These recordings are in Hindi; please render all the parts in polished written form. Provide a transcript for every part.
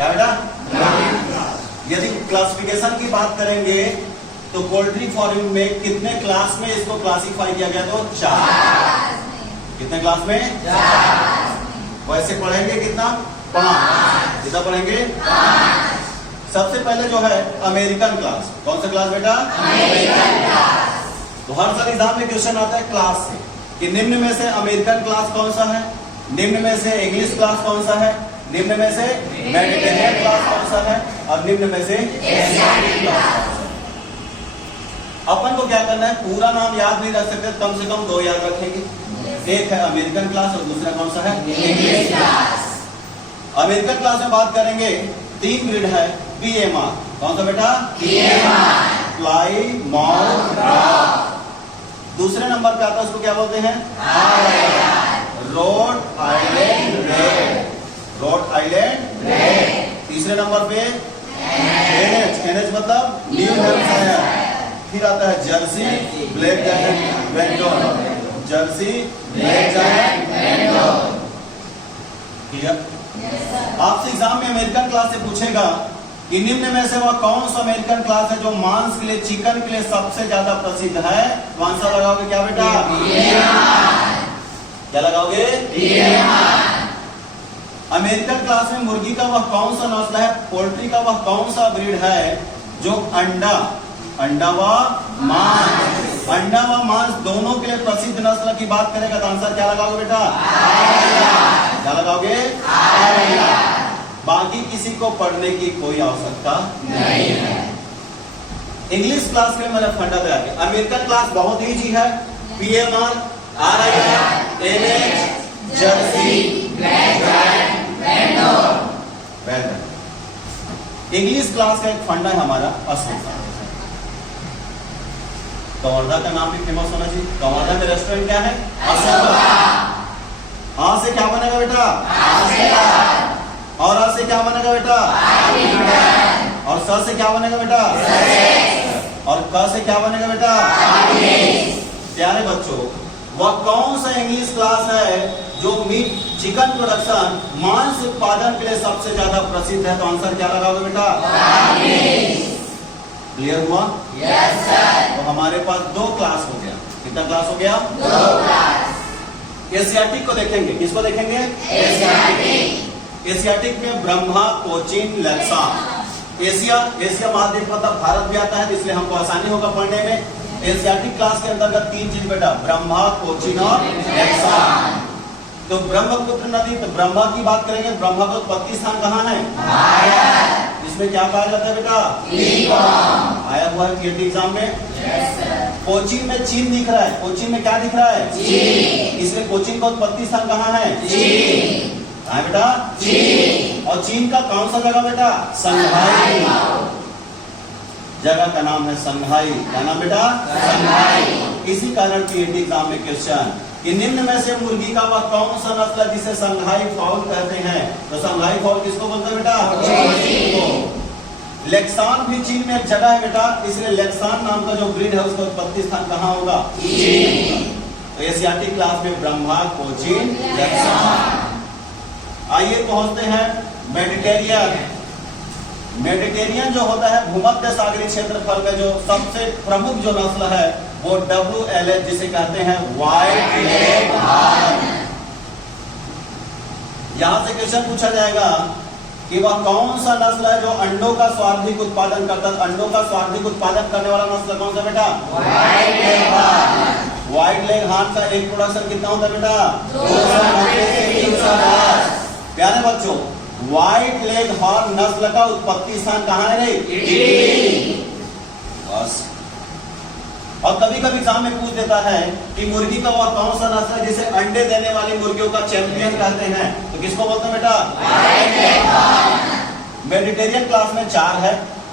क्या बेटा? यदि क्लासिफिकेशन की बात करेंगे तो पोल्ट्री फार्मिंग में कितने क्लास में इसको क्लासिफाई किया गया? तो 4। कितने क्लास में? 4। वैसे पढ़ेंगे कितना? 5। कितना पढ़ेंगे? 5। सबसे पहले जो है अमेरिकन क्लास। कौन सा क्लास बेटा? American class. तो हर साल एग्जाम में क्वेश्चन आता है क्लास से कि निम्न में से अमेरिकन क्लास कौन सा है, निम्न में से इंग्लिश क्लास कौन सा है, निम्न में से मेडिटेरियन क्लास कौन सा है और निम्न में से एशियाटिक क्लास। अपन को क्या करना है, पूरा नाम याद नहीं रख सकते, कम से कम 2 याद रखेंगे। एक है अमेरिकन क्लास और दूसरा कौन सा है? English class. अमेरिकन क्लास में बात करेंगे 3 ग्रेड है PMR। कौन सा बेटा? PMR। Fly, mouth, drop. दूसरे नंबर पे आता है उसको क्या बोलते हैं? Rhode Island red. Rhode Island red. तीसरे नंबर पे NH मतलब न्यू हैम्पशायर। फिर आता है Jersey, black giant, vendor. Jersey, black giant, vendor. Clear? आपसे एग्जाम में अमेरिकन क्लास से पूछेगा कि निम्न में से वह कौन सा अमेरिकन क्लास है जो मांस के लिए, चिकन के लिए सबसे ज्यादा प्रसिद्ध है? तो आंसर लगाओगे क्या बेटा? क्या लगाओगे? अमेरिकन क्लास में मुर्गी का वह कौन सा नस्ल है, पोल्ट्री का वह कौन सा ब्रीड है जो अंडा व मांस दोनों के लिए प्रसिद्ध नस्ल की बात करेगा? तो आंसर क्या लगाओगे बेटा? क्या लगाओगे? बाकी किसी को पढ़ने की कोई आवश्यकता नहीं है। इंग्लिश क्लास के लिए मैंने फंडा तैयार किया। अमेरिकन क्लास बहुत इजी है। PMR, RIR, NH, Jersey, black giant, vendor. English class का एक फंडा है हमारा असोका। कवर्धा का नाम भी फेमस होना चाहिए। कवर्धा में रेस्टोरेंट क्या है? अशोका। आ से क्या बनेगा बेटा? और आ से क्या बनेगा बेटा? और स से क्या बनेगा बेटा? और क से क्या बनेगा बेटा? प्यारे बच्चों, वह कौन सा इंग्लिश क्लास है जो मीट, चिकन प्रोडक्शन, मांस उत्पादन के लिए सबसे ज्यादा प्रसिद्ध है? तो आंसर क्या लगाओगे बेटा? क्लियर हुआ? Yes sir. तो हमारे पास 2 क्लास हो गया। कितना क्लास हो गया? 2 क्लास। एशियाटिक को देखेंगे। किसको देखेंगे? एशियाटिक। एशियाटिक में ब्रह्मा, कोचीन, लेक्सान। एशिया महाद्वीप मतलब भारत भी आता है, इसलिए हमको आसानी होगा पढ़ने में। एशियाटिक क्लास के अंतर्गत 3 चीज बेटा, ब्रह्मा, कोचीन और लेक्सान। तो ब्रह्मपुत्र नदी, तो ब्रह्मा की बात करेंगे, ब्रह्मा का उत्पत्ति स्थान कहाँ है? इसमें क्या पाया जाता है बेटा? आया हुआ है पीएटी एग्जाम में। कोचीन में चीन दिख रहा है। कोचीन में क्या दिख रहा है? चीन। इसलिए कोचीन का उत्पत्ति स्थान कहाँ है? चीन। कहाँ है बेटा? चीन। और चीन का कौन सा जगह बेटा? संघाई। जगह का नाम है संघाई। क्या नाम बेटा? संघाई। इसी कारण पीएटी एग्जाम में क्वेश्चन कि निम्न में से मुर्गी का वह कौन सा नस्ल है जिसे संघाई फाउल कहते हैं? तो संघाई फाउल किसको बोलते हैं बेटा? को। लेक्सान भी चीन में एक जगह है बेटा, इसलिए लेक्सान नाम का जो ब्रीड है उसका उत्पत्ति स्थान कहाँ होगा? चीन। तो एशियाटिक क्लास में ब्रह्मा, कोचीन, लेक्सान। आइए पहुंचते हैं मेडिटेरियन। मेडिटेरियन जो होता है भूमध्य सागरीय क्षेत्रफल का जो सबसे प्रमुख जो नस्ल है वो WLH जिसे कहते हैं व्हाइट लेग हॉर्न। यहां से क्वेश्चन पूछा जाएगा कि वह कौन सा नस्ल है जो अंडों का स्वार्थिक उत्पादन करता है? अंडों का स्वार्थिक उत्पादन करने वाला नस्ल कौन सा बेटा? White leg horn. White leg horn का एक प्रोडक्शन कितना होता है बेटा? 290 से 310। प्यारे बच्चों, व्हाइट लेग हॉर्न नस्ल का उत्पत्ति स्थान कहाँ है? इटली। बस। और कभी कभी एग्जाम में पूछ देता है कि मुर्गी का वह कौन सा नस्ल है जिसे अंडे देने वाली मुर्गियों का चैंपियन कहते हैं? तो किसको बोलते हैं बेटा? White leg horn. Mediterranean class में 4 है,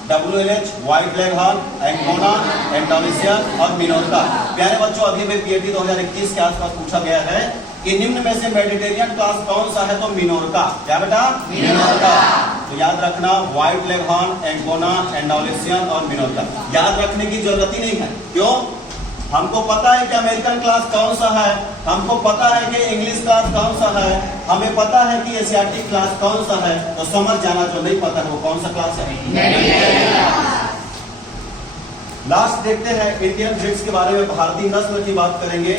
WLH, व्हाइट लेग हॉर्न, एंगोना, एंडोनेशियन और मिनोरका। प्यारे बच्चों, अभी भी पीएटी 2021 के आसपास पूछा गया है कि निम्न में से मेडिटेरियन क्लास कौन सा है? तो मिनोरका। क्या बेटा? मिनोरका। तो याद रखना, व्हाइट लेग हॉर्न, एंगोना, एंडोनेशियन और मिनोरका। याद रखने की जरूरत ही नहीं है। क्यों? हमको पता है कि अमेरिकन क्लास कौन सा है, हमको पता है कि इंग्लिश क्लास कौन सा है, हमें पता है कि एशियाटिक क्लास कौन सा है, तो समझ जाना जो नहीं पता है वो कौन सा क्लास है। लास्ट देखते हैं इंडियन ब्रीड्स के बारे में, भारतीय नस्ल की बात करेंगे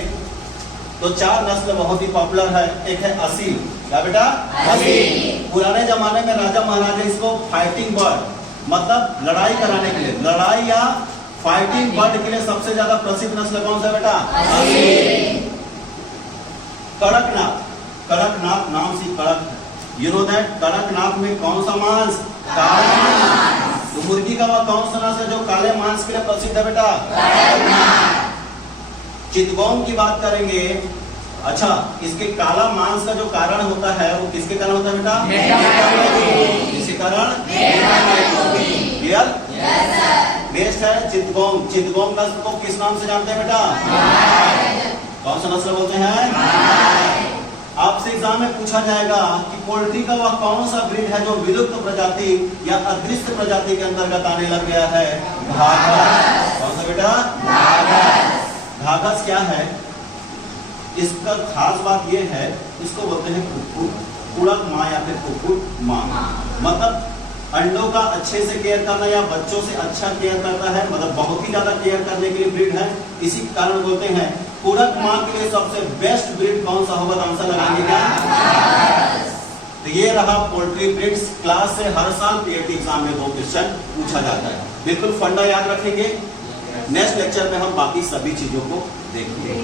तो 4 नस्ल बहुत ही पॉपुलर है। एक है असील, क्या बेटा? असील। पुराने जमाने में राजा महाराजा इसको फाइटिंग बर्ड, मतलब लड़ाई कराने के लिए, लड़ाई या फाइटिंग बर्ड के लिए सबसे ज्यादा प्रसिद्ध नस्ल कौन सा बेटा? असील। कड़कनाथ, कड़कनाथ नाम से कड़क है। यू नो दैट कड़कनाथ में कौन सा मांस? काला मांस। तो मुर्गी का वह कौन सा नस्ल है जो काले मांस के लिए प्रसिद्ध है बेटा? कड़कनाथ। चितगोंग की बात करेंगे, अच्छा इसके काला मांस का जो कारण होता है वो किसके कारण होता है बेटा? किसके कारण? बेस्ट है चितगोंग। चितगोंग नस्ल को किस नाम से जानते हैं बेटा? कौन सा नस्ल बोलते हैं? आपसे एग्जाम में पूछा जाएगा कि पोल्ट्री का वह कौन सा ब्रीड है जो विलुप्त प्रजाति या अदृश्य प्रजाति के अंतर्गत आने लग गया है? घाघस। कौन सा बेटा? घाघस। घाघस क्या है? इसका खास बात यह है, इसको बोलते हैं कुक्कुट माँ या फिर कुक्कुट माँ, मतलब अंडों का अच्छे से केयर करना या बच्चों से अच्छा केयर करता है, मतलब बहुत ही ज्यादा केयर करने के लिए ब्रीड है। इसी कारण बोलते हैं कुड़क माँ के लिए सबसे बेस्ट ब्रीड कौन सा होगा? आंसर लगाएंगे क्या? तो ये रहा पोल्ट्री ब्रीड्स। क्लास से हर साल पीएटी एग्जाम में 2 क्वेश्चन पूछा जाता है, बिल्कुल फंडा याद रखेंगे। नेक्स्ट लेक्चर में हम बाकी सभी चीजों को देखेंगे।